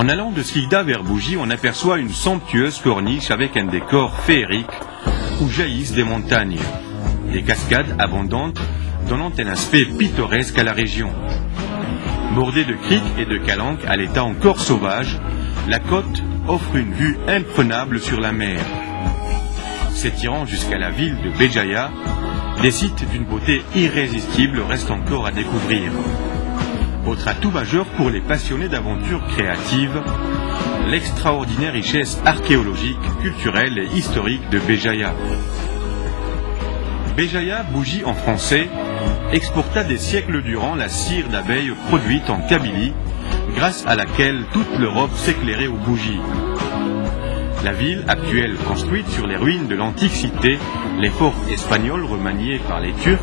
En allant de Skikda vers Bougie, on aperçoit une somptueuse corniche avec un décor féerique où jaillissent des montagnes, des cascades abondantes donnant un aspect pittoresque à la région. Bordée de criques et de calanques à l'état encore sauvage, la côte offre une vue imprenable sur la mer. S'étirant jusqu'à la ville de Béjaïa, des sites d'une beauté irrésistible restent encore à découvrir. Autre atout majeur pour les passionnés d'aventures créatives, l'extraordinaire richesse archéologique, culturelle et historique de Béjaïa. Béjaïa, Bougie en français, exporta des siècles durant la cire d'abeilles produite en Kabylie, grâce à laquelle toute l'Europe s'éclairait aux bougies. La ville actuelle, construite sur les ruines de l'antique cité, les forts espagnols remaniés par les Turcs,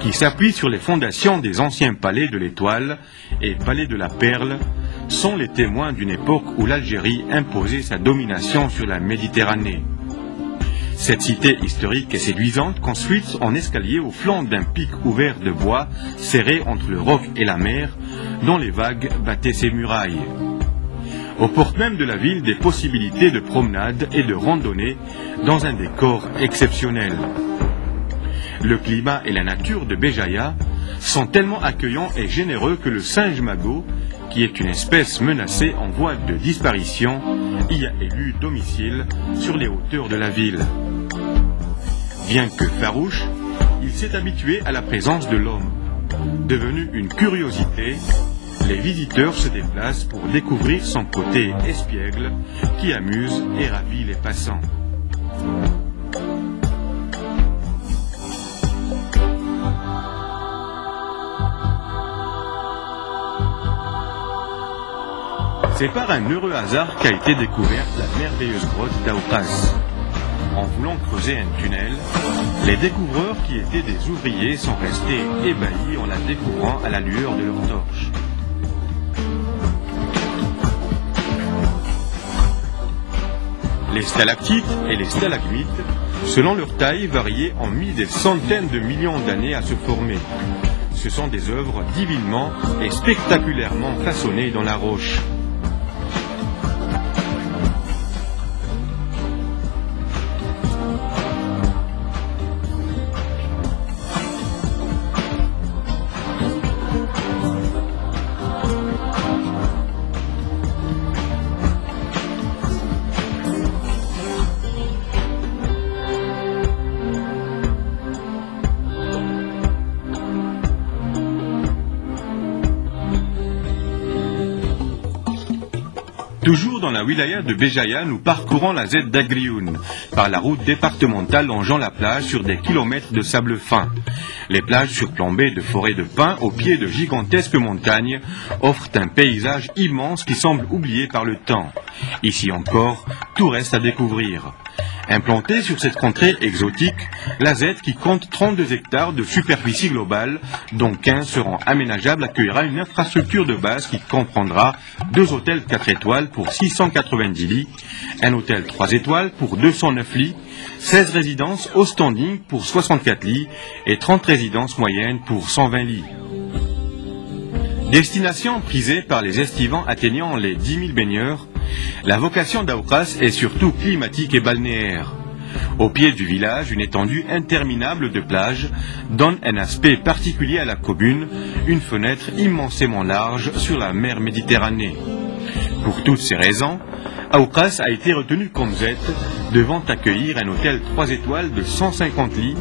qui s'appuient sur les fondations des anciens palais de l'Étoile et palais de la Perle, sont les témoins d'une époque où l'Algérie imposait sa domination sur la Méditerranée. Cette cité historique et séduisante, construite en escalier au flanc d'un pic ouvert de bois, serré entre le roc et la mer, dont les vagues battaient ses murailles. Aux portes même de la ville, des possibilités de promenade et de randonnée dans un décor exceptionnel. Le climat et la nature de Béjaïa sont tellement accueillants et généreux que le singe magot, qui est une espèce menacée en voie de disparition, y a élu domicile sur les hauteurs de la ville. Bien que farouche, il s'est habitué à la présence de l'homme. Devenu une curiosité, les visiteurs se déplacent pour découvrir son côté espiègle qui amuse et ravit les passants. C'est par un heureux hasard qu'a été découverte la merveilleuse grotte d'Aoukas. En voulant creuser un tunnel, les découvreurs qui étaient des ouvriers sont restés ébahis en la découvrant à la lueur de leurs torches. Les stalactites et les stalagmites, selon leur taille, variaient ont mis des centaines de millions d'années à se former. Ce sont des œuvres divinement et spectaculairement façonnées dans la roche. Toujours dans la wilaya de Béjaïa, nous parcourons la Z d'Agrioun, par la route départementale longeant la plage sur des kilomètres de sable fin. Les plages surplombées de forêts de pins au pied de gigantesques montagnes offrent un paysage immense qui semble oublié par le temps. Ici encore, tout reste à découvrir. Implantée sur cette contrée exotique, la Z, qui compte 32 hectares de superficie globale, dont 15 seront aménageables, accueillera une infrastructure de base qui comprendra 2 hôtels 4 étoiles pour 690 lits, un hôtel 3 étoiles pour 209 lits, 16 résidences au standing pour 64 lits et 30 résidences moyennes pour 120 lits. Destination prisée par les estivants atteignant les 10 000 baigneurs, la vocation d'Aoukas est surtout climatique et balnéaire. Au pied du village, une étendue interminable de plages donne un aspect particulier à la commune, une fenêtre immensément large sur la mer Méditerranée. Pour toutes ces raisons, Aoukas a été retenu comme Z, devant accueillir un hôtel 3 étoiles de 150 lits,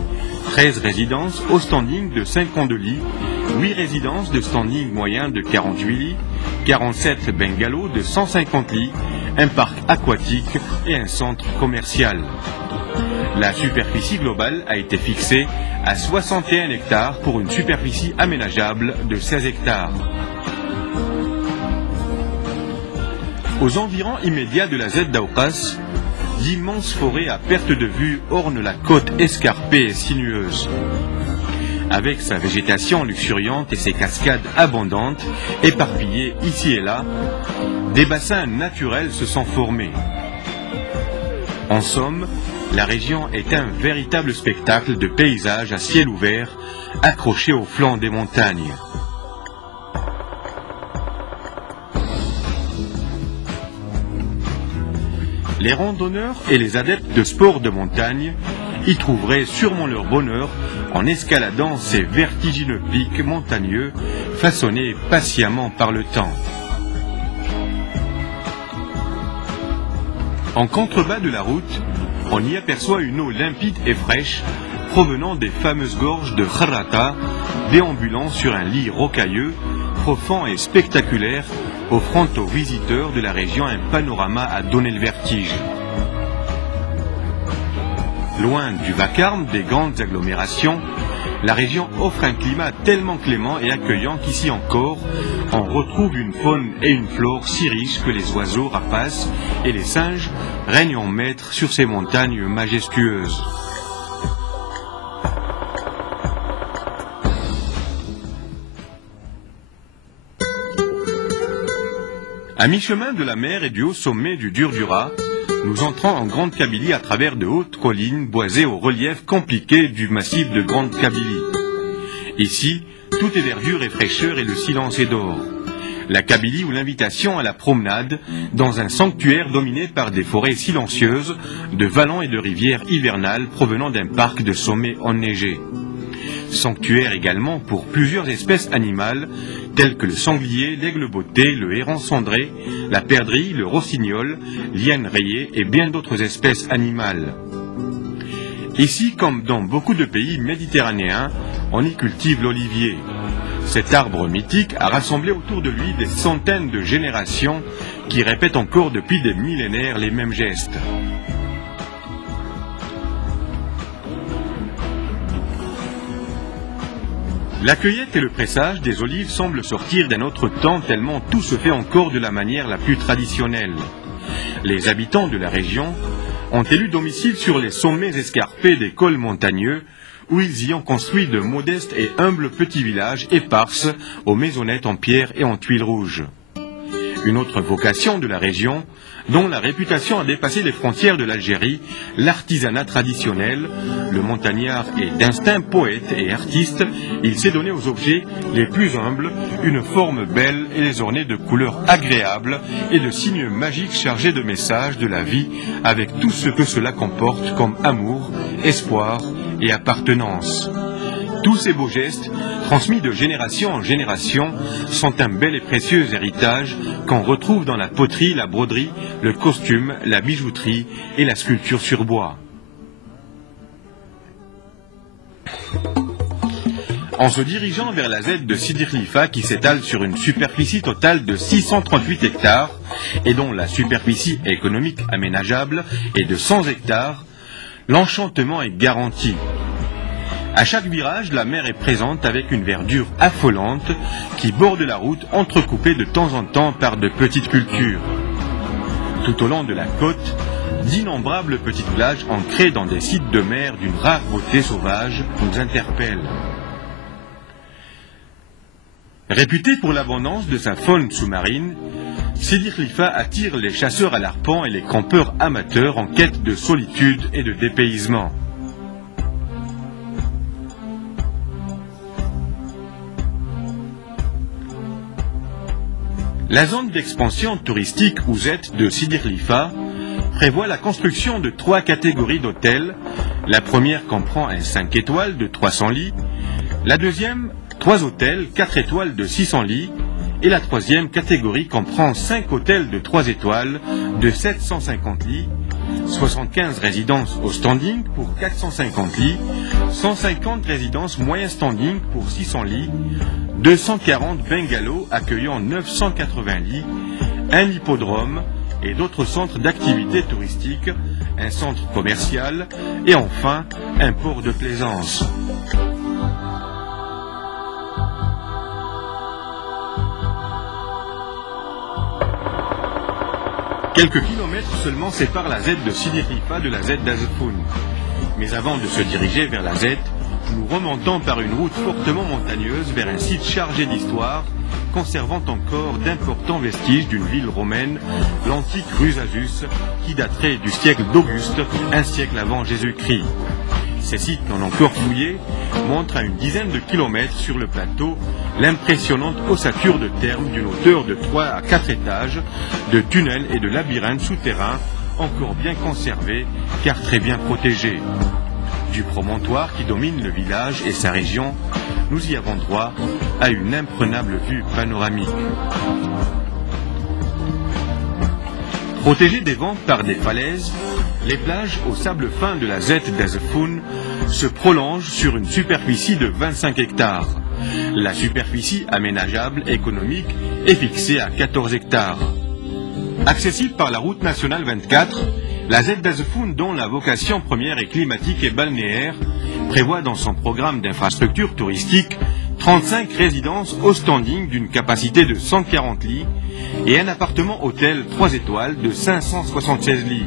13 résidences au standing de 52 lits, 8 résidences de standing moyen de 48 lits, 47 bungalows de 150 lits, un parc aquatique et un centre commercial. La superficie globale a été fixée à 61 hectares pour une superficie aménageable de 16 hectares. Aux environs immédiats de la Z d'Aoukas, d'immenses forêts à perte de vue ornent la côte escarpée et sinueuse. Avec sa végétation luxuriante et ses cascades abondantes, éparpillées ici et là, des bassins naturels se sont formés. En somme, la région est un véritable spectacle de paysages à ciel ouvert, accrochés au flanc des montagnes. les randonneurs et les adeptes de sports de montagne y trouveraient sûrement leur bonheur en escaladant ces vertigineux pics montagneux façonnés patiemment par le temps. En contrebas de la route, on y aperçoit une eau limpide et fraîche provenant des fameuses gorges de Kharrata, déambulant sur un lit rocailleux, profond et spectaculaire, offrant aux visiteurs de la région un panorama à donner le vertige. Loin du vacarme des grandes agglomérations, la région offre un climat tellement clément et accueillant qu'ici encore, on retrouve une faune et une flore si riches que les oiseaux rapaces et les singes règnent en maîtres sur ces montagnes majestueuses. À mi-chemin de la mer et du haut sommet du Durdura, nous entrons en Grande Kabylie à travers de hautes collines boisées au relief compliqué du massif de Grande Kabylie. Ici, tout est verdure et fraîcheur et le silence est d'or. La Kabylie ou l'invitation à la promenade dans un sanctuaire dominé par des forêts silencieuses, de vallons et de rivières hivernales provenant d'un parc de sommets enneigés. Sanctuaire également pour plusieurs espèces animales telles que le sanglier, l'aigle botté, le héron cendré, la perdrix, le rossignol, l'hyène rayée et bien d'autres espèces animales. Ici, comme dans beaucoup de pays méditerranéens, on y cultive l'olivier. Cet arbre mythique a rassemblé autour de lui des centaines de générations qui répètent encore depuis des millénaires les mêmes gestes. La cueillette et le pressage des olives semblent sortir d'un autre temps tellement tout se fait encore de la manière la plus traditionnelle. Les habitants de la région ont élu domicile sur les sommets escarpés des cols montagneux où ils y ont construit de modestes et humbles petits villages éparses aux maisonnettes en pierre et en tuiles rouges. Une autre vocation de la région, dont la réputation a dépassé les frontières de l'Algérie, l'artisanat traditionnel. Le montagnard est d'instinct poète et artiste, il s'est donné aux objets les plus humbles une forme belle et les orner de couleurs agréables et de signes magiques chargés de messages de la vie avec tout ce que cela comporte comme amour, espoir et appartenance. Tous ces beaux gestes, transmis de génération en génération, sont un bel et précieux héritage qu'on retrouve dans la poterie, la broderie, le costume, la bijouterie et la sculpture sur bois. En se dirigeant vers la ZED de Sidi Khlifa qui s'étale sur une superficie totale de 638 hectares et dont la superficie économique aménageable est de 100 hectares, l'enchantement est garanti. À chaque virage, la mer est présente avec une verdure affolante qui borde la route entrecoupée de temps en temps par de petites cultures. Tout au long de la côte, d'innombrables petits villages ancrés dans des sites de mer d'une rare beauté sauvage nous interpellent. Réputé pour l'abondance de sa faune sous-marine, Sidi Khlifa attire les chasseurs à l'arpent et les campeurs amateurs en quête de solitude et de dépaysement. La zone d'expansion touristique Ouzette de Sidi Khlifa prévoit la construction de 3 catégories d'hôtels. La première comprend un 5 étoiles de 300 lits, la deuxième 3 hôtels 4 étoiles de 600 lits et la troisième catégorie comprend 5 hôtels de 3 étoiles de 750 lits, 75 résidences au standing pour 450 lits, 150 résidences moyen standing pour 600 lits, 240 bungalows accueillant 980 lits, un hippodrome et d'autres centres d'activités touristiques, un centre commercial et enfin un port de plaisance. Quelques kilomètres seulement séparent la ZED de Sidi Khlifa de la ZED d'Azfoun. Mais avant de se diriger vers la ZED, nous remontons par une route fortement montagneuse vers un site chargé d'histoire, conservant encore d'importants vestiges d'une ville romaine, l'antique Rusasus, qui daterait du siècle d'Auguste, un siècle avant Jésus-Christ. Ces sites non encore fouillés montrent à une dizaine de kilomètres sur le plateau l'impressionnante ossature de terme d'une hauteur de 3 à 4 étages, de tunnels et de labyrinthes souterrains encore bien conservé car très bien protégé. Du promontoire qui domine le village et sa région, nous y avons droit à une imprenable vue panoramique. Protégées des vents par des falaises, les plages au sable fin de la Zette d'Azefoun se prolongent sur une superficie de 25 hectares. La superficie aménageable économique est fixée à 14 hectares. Accessible par la route nationale 24, la Zette d'Azefoun, dont la vocation première est climatique et balnéaire, prévoit dans son programme d'infrastructures touristiques 35 résidences au standing d'une capacité de 140 lits et un appartement hôtel 3 étoiles de 576 lits.